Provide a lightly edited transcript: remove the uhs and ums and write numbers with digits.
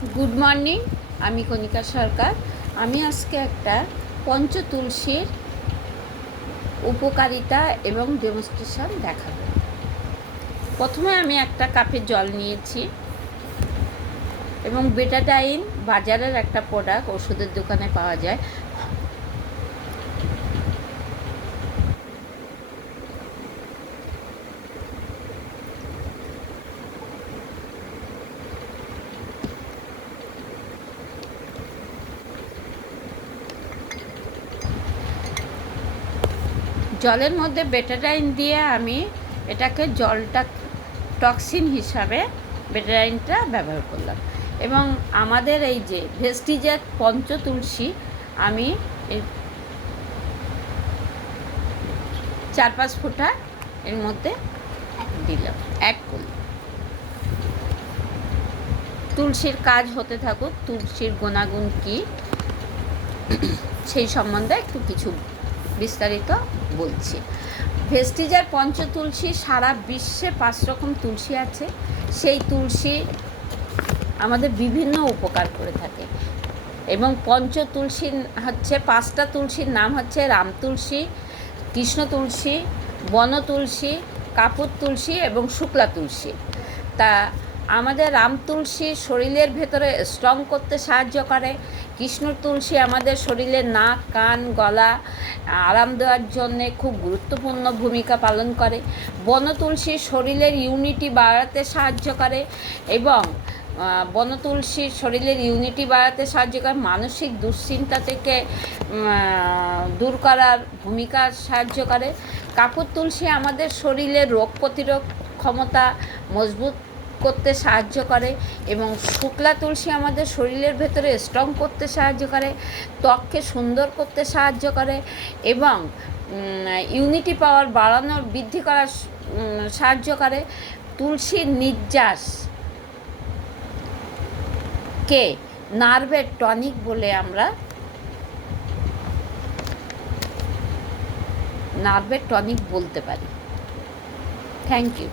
Good morning, আমি কণিকা সরকার। আমি আজকে একটা পঞ্চতুলসীর উপকারিতা এবং ডেমনস্ট্রেশন দেখাবো। প্রথমে আমি একটা কাপে জল নিয়েছি এবং বেটাডাইন বাজারের একটা প্রোডাক্ট, ওষুধের দোকানে পাওয়া যায়। জলের মধ্যে বেটাডাইন দিয়ে আমি এটাকে জলটা টক্সিন হিসাবে বেটাডাইনটা ব্যবহার করলাম। এবং আমাদের এই যে ভেস্টিজের পঞ্চতুলসী আমি 4-5 ফোঁটা এর মধ্যে দিলাম, অ্যাড করলাম। তুলসীর কাজ হতে থাকুক, তুলসীর গুণাগুণ কী সেই সম্বন্ধে একটু কিছু বিস্তারিত বলছি। ভেস্টিজের পঞ্চতুলসী, সারা বিশ্বে 5 রকম তুলসী আছে। সেই তুলসী আমাদের বিভিন্ন উপকার করে থাকে। এবং পঞ্চতুলসী হচ্ছে 5টা তুলসীর নাম হচ্ছে রাম তুলসী, কৃষ্ণ তুলসী, বন তুলসী, কাপুর তুলসী এবং শুক্লা তুলসী। তা আমাদের রাম তুলসী শরীরের ভেতরে স্ট্রং করতে সাহায্য করে। কৃষ্ণ তুলসী আমাদের শরীরের নাক, কান, গলা আরাম দেওয়ার জন্যে খুব গুরুত্বপূর্ণ ভূমিকা পালন করে। বন তুলসী শরীরের ইউনিটি বাড়াতে সাহায্য করে এবং বনতুলসী শরীরের ইউনিটি বাড়াতে সাহায্য করে, মানসিক দুশ্চিন্তা থেকে দূর করার ভূমিকা সাহায্য করে। কাপুর তুলসী আমাদের শরীরের রোগ প্রতিরোধ ক্ষমতা মজবুত করতে সাহায্য করে এবং শুক্লা তুলসী আমাদের শরীরের ভেতরে স্ট্রং করতে সাহায্য করে, ত্বককে সুন্দর করতে সাহায্য করে এবং ইউনিটি পাওয়ার বাড়ানোর বৃদ্ধি করার সাহায্য করে। তুলসীর নির্যাস কে নার্ভের টনিক বলে আমরা নার্ভের টনিক বলতে পারি। Thank you.